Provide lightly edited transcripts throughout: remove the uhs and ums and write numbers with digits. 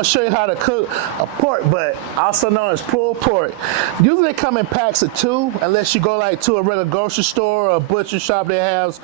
gonna show you how to cook a pork butt, also known as pulled pork. Usually they come in packs of 2, unless you go like to a regular grocery store or a butcher shop that has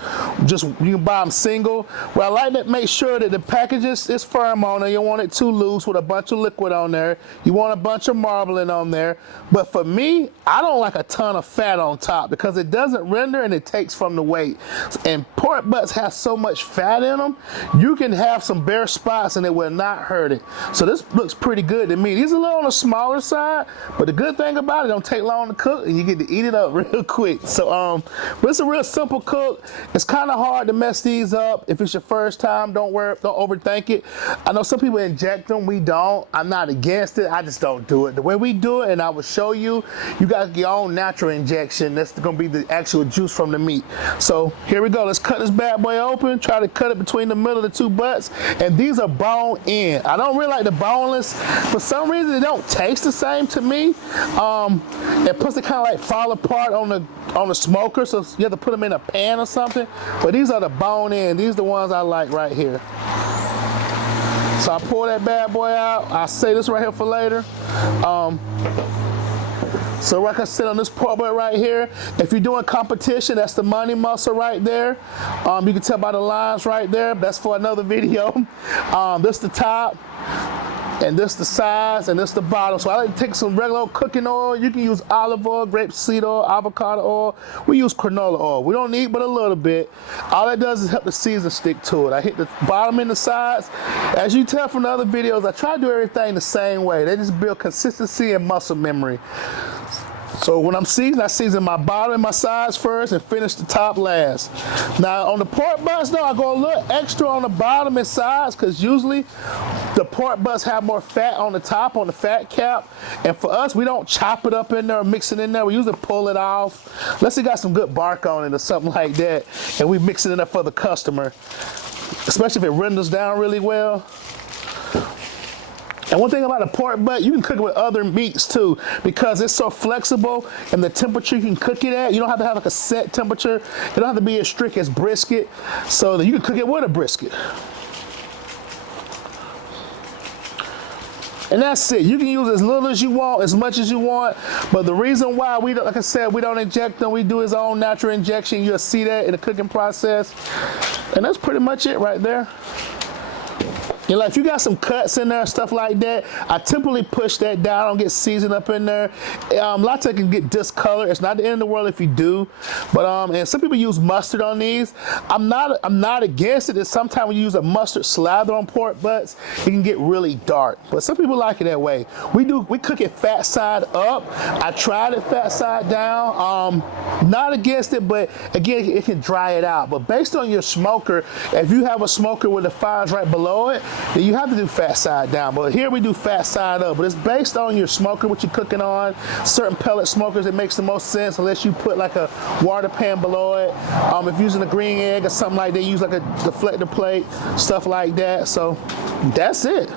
just, you can buy them single. Well, I like to make sure that the package is firm on it. You don't want it too loose with a bunch of liquid on there. You want a bunch of marbling on there. But for me, I don't like a ton of fat on top because it doesn't render and it takes from the weight. And pork butts have so much fat in them, you can have some bare spots and it will not hurt it. So this looks pretty good to me. These are a little on the smaller side, but the good thing about it, don't take long to cook and you get to eat it up real quick. So but it's a real simple cook. It's kind of hard to mess these up. If it's your first time, don't overthink it. I know some people inject them, we don't. I'm not against it, I just don't do it. The way we do it, and I will show you, you got your own natural injection. That's gonna be the actual juice from the meat. So here we go, let's cut this bad boy open, try to cut it between the middle of the 2 butts, and these are bone in. I don't really like the boneless. For some reason, they don't taste the same to me. And plus they kind of like fall apart on the smoker, so you have to put them in a pan or something. But these are the bone in. These are the ones I like right here. So I pull that bad boy out. I'll save this right here for later. So like I said on this pork butt right here, if you're doing competition, that's the money muscle right there. You can tell by the lines right there. That's for another video. This the top, and this the sides, and this the bottom. So I like to take some regular old cooking oil. You can use olive oil, grapeseed oil, avocado oil. We use canola oil. We don't need but a little bit. All that does is help the season stick to it. I hit the bottom and the sides. As you tell from the other videos, I try to do everything the same way. They just build consistency and muscle memory. So when I'm seasoning, I season my bottom and my sides first and finish the top last. Now on the pork butts though, I go a little extra on the bottom and sides because usually the pork butts have more fat on the top, on the fat cap. And for us, we don't chop it up in there or mix it in there. We usually pull it off. Unless it got some good bark on it or something like that. And we mix it in there for the customer. Especially if it renders down really well. And one thing about a pork butt, you can cook it with other meats too, because it's so flexible and the temperature you can cook it at, you don't have to have like a set temperature. It don't have to be as strict as brisket, so that you can cook it with a brisket. And that's it. You can use as little as you want, as much as you want. But the reason why we don't, like I said, we don't inject them, we do his own natural injection. You'll see that in the cooking process. And that's pretty much it right there. You know, if you got some cuts in there, stuff like that, I typically push that down. I don't get seasoned up in there. A lot of times it can get discolored. It's not the end of the world if you do. But and some people use mustard on these. I'm not against it. Sometimes when you use a mustard slather on pork butts, it can get really dark. But some people like it that way. We cook it fat side up. I tried it fat side down. Not against it, but again, it can dry it out. But based on your smoker, if you have a smoker with the fire's right below it, then you have to do fat side down. But here we do fat side up. But it's based on your smoker, what you're cooking on. Certain pellet smokers, it makes the most sense unless you put like a water pan below it. If you're using a green egg or something like that, use like a deflector plate, stuff like that. So that's it.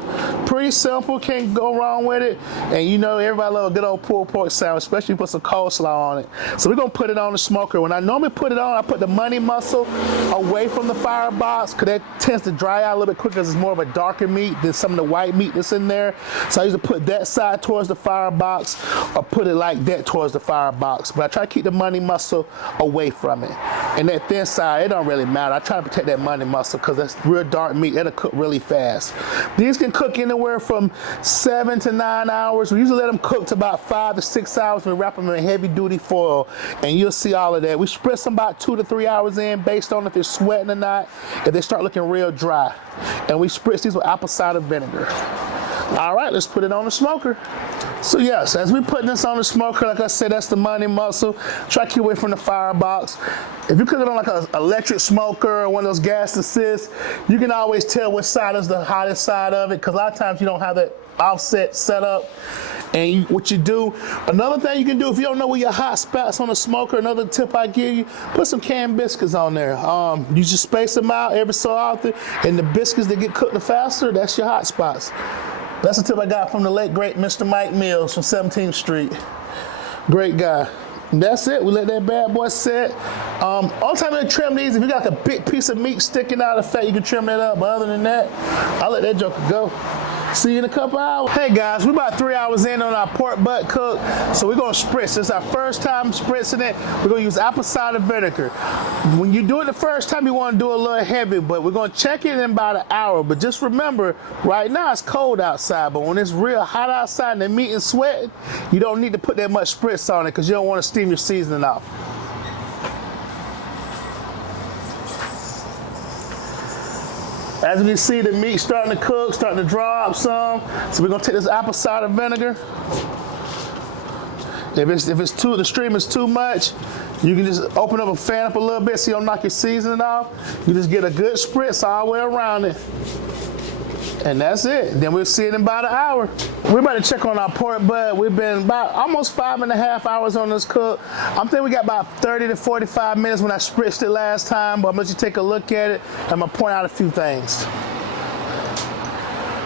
Pretty simple, can't go wrong with it. And you know, everybody loves a good old pulled pork sandwich, especially if you put some coleslaw on it. So we're gonna put it on the smoker. When I normally put it on, I put the money muscle away from the firebox because that tends to dry out a little bit quicker because it's more of a darker meat than some of the white meat that's in there. So I usually put that side towards the firebox or put it like that towards the firebox. But I try to keep the money muscle away from it. And that thin side, it don't really matter. I try to protect that money muscle because that's real dark meat. It'll cook really fast. These can cook anywhere from 7 to 9 hours. We usually let them cook to about 5 to 6 hours. We wrap them in heavy duty foil and you'll see all of that. We spritz them about 2 to 3 hours in based on if they're sweating or not, if they start looking real dry. And we spritz these with apple cider vinegar. All right, let's put it on the smoker. So yes, as we put this on the smoker, like I said, that's the money muscle. Try to keep away from the firebox. If you cook it on like an electric smoker or one of those gas assists, you can always tell which side is the hottest side of it because a lot of times you don't have that offset set up. And what you do, another thing you can do if you don't know where your hot spots on the smoker, another tip I give you, put some canned biscuits on there. You just space them out every so often, and the biscuits that get cooked the faster, that's your hot spots. That's a tip I got from the late great Mr. Mike Mills from 17th Street. Great guy. And that's it, we let that bad boy set. All the time you trim these, if you got like a big piece of meat sticking out of the fat, you can trim that up. But other than that, I'll let that joker go. See you in a couple hours. Hey guys, we're about 3 hours in on our pork butt cook, so we're gonna spritz. It's our first time spritzing it. We're gonna use apple cider vinegar. When you do it the first time, you wanna do it a little heavy, but we're gonna check it in about an hour. But just remember, right now it's cold outside, but when it's real hot outside and the meat is sweating, you don't need to put that much spritz on it because you don't wanna steam your seasoning off. As you can see, the meat starting to cook, starting to draw up some. So we're gonna take this apple cider vinegar. If it's too, the stream is too much, you can just open up a fan up a little bit so you don't knock your seasoning off. You just get a good spritz all the way around it. And that's it. Then we'll see it in about an hour. We're about to check on our pork butt. We've been about almost 5.5 hours on this cook. I'm thinking we got about 30 to 45 minutes when I spritzed it last time, but I'm gonna let you take a look at it. I'm gonna point out a few things.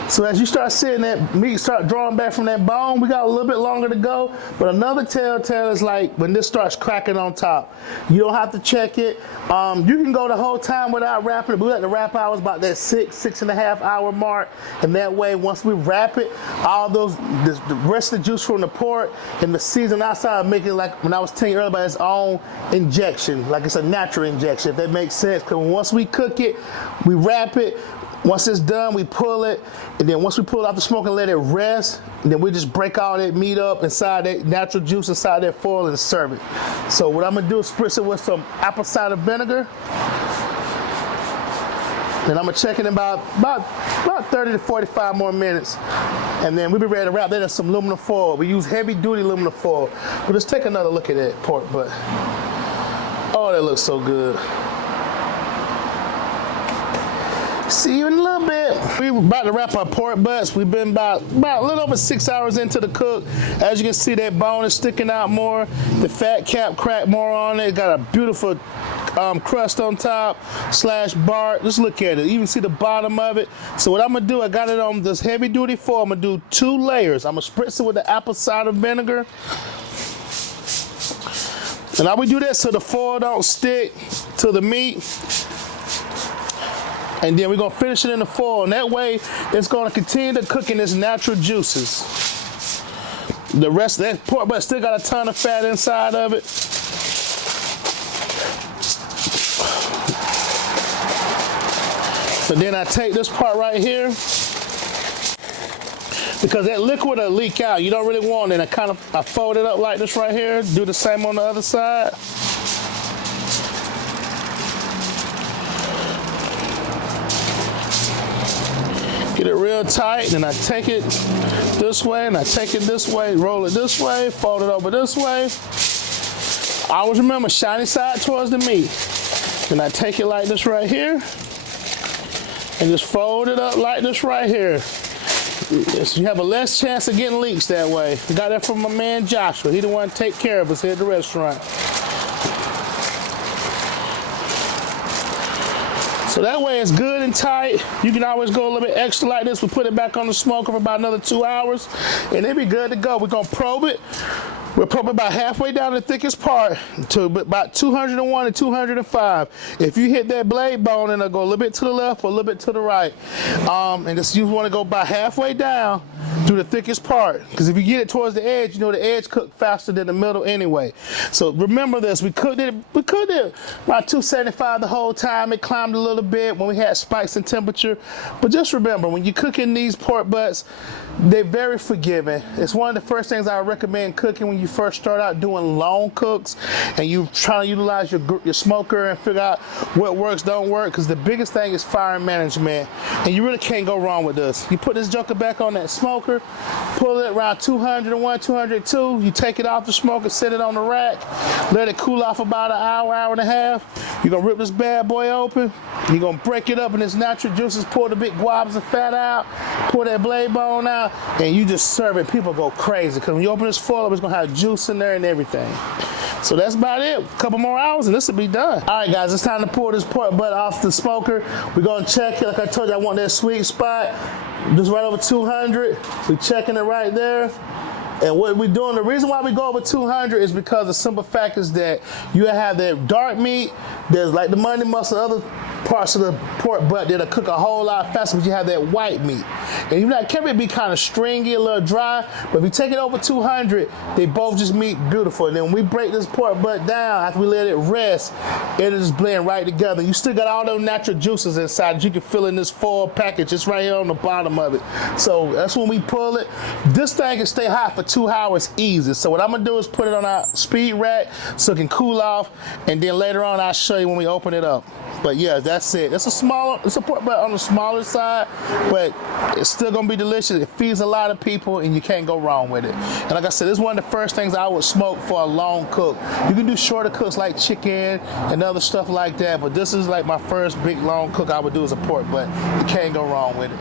So as you start seeing that meat start drawing back from that bone, we got a little bit longer to go. But another telltale is like when this starts cracking on top. You don't have to check it. You can go the whole time without wrapping it. We let the wrap hours about that 6.5 hour mark. And that way, once we wrap it, all those, the rest of the juice from the pork and the season outside make it like when I was telling you earlier about its own injection. Like it's a natural injection, if that makes sense. Because once we cook it, we wrap it. Once it's done, we pull it, and then once we pull it off the smoke and let it rest, and then we just break all that meat up inside that natural juice inside that foil and serve it. So what I'm gonna do is spritz it with some apple cider vinegar. Then I'm gonna check it in about 30 to 45 more minutes. And then we'll be ready to wrap that in some aluminum foil. We use heavy duty aluminum foil. But let's take another look at that pork butt. Oh, that looks so good. See you in a little bit. We're about to wrap our pork butts. We've been about a little over 6 hours into the cook. As you can see, that bone is sticking out more. The fat cap cracked more on it. Got a beautiful crust on top / bark. Just look at it. You even see the bottom of it. So what I'm gonna do, I got it on this heavy duty foil. I'm gonna do 2 layers. I'm gonna spritz it with the apple cider vinegar. And I would do that so the foil don't stick to the meat. And then we're gonna finish it in the foil, and that way it's gonna continue to cook in its natural juices. The rest of that pork butt still got a ton of fat inside of it. So then I take this part right here, because that liquid will leak out. You don't really want it. I fold it up like this right here, do the same on the other side. Get it real tight, and I take it this way, and I take it this way, roll it this way, fold it over this way. Always remember, shiny side towards the meat. Then I take it like this right here, and just fold it up like this right here. So you have a less chance of getting leaks that way. I got that from my man Joshua. He the one to take care of us here at the restaurant. So that way it's good and tight. You can always go a little bit extra like this. We put it back on the smoker for about another 2 hours, and it'll be good to go. We're gonna probe it. We'll probe it about halfway down the thickest part to about 201 and 205. If you hit that blade bone, and it'll go a little bit to the left or a little bit to the right. And just you want to go about halfway down through the thickest part, because if you get it towards the edge, you know the edge cooked faster than the middle anyway. So remember this: we cooked it about 275 the whole time. It climbed a little bit when we had spikes in temperature, but just remember, when you're cooking these pork butts, they're very forgiving. It's one of the first things I recommend cooking when you first start out doing long cooks, and you trying to utilize your smoker and figure out what works, don't work. Because the biggest thing is fire management, and you really can't go wrong with this. You put this joker back on that smoker, pull it around 201, 202. You take it off the smoker, set it on the rack, let it cool off about an hour, hour and a half. You're gonna rip this bad boy open. You're gonna break it up in its natural juices, pour the big globs of fat out, pour that blade bone out, and you just serve it. People go crazy, because when you open this foil up, it's gonna have juice in there and everything. So that's about it. A couple more hours and this will be done. All right, guys, it's time to pour this pork butt off the smoker. We're gonna check it. Like I told you, I want that sweet spot, just right over 200. We're checking it right there. And what we're doing, the reason why we go over 200 is because the simple fact is that you have that dark meat, there's like the Monday muscle, other parts of the pork butt that'll cook a whole lot faster, but you have that white meat. And even that can be kind of stringy, a little dry, but if you take it over 200, they both just meet beautiful. And then when we break this pork butt down, after we let it rest, it'll just blend right together. You still got all those natural juices inside that you can feel in this foil package. It's right here on the bottom of it. So that's when we pull it. This thing can stay hot for 2 hours easy. So what I'm gonna do is put it on our speed rack so it can cool off, and then later on I'll show you when we open it up. But yeah, that's it. It's a pork butt on the smaller side, but it's still gonna be delicious. It feeds a lot of people, and you can't go wrong with it. And like I said, this is one of the first things I would smoke for a long cook. You can do shorter cooks like chicken and other stuff like that, but this is like my first big long cook I would do as a pork butt. You can't go wrong with it.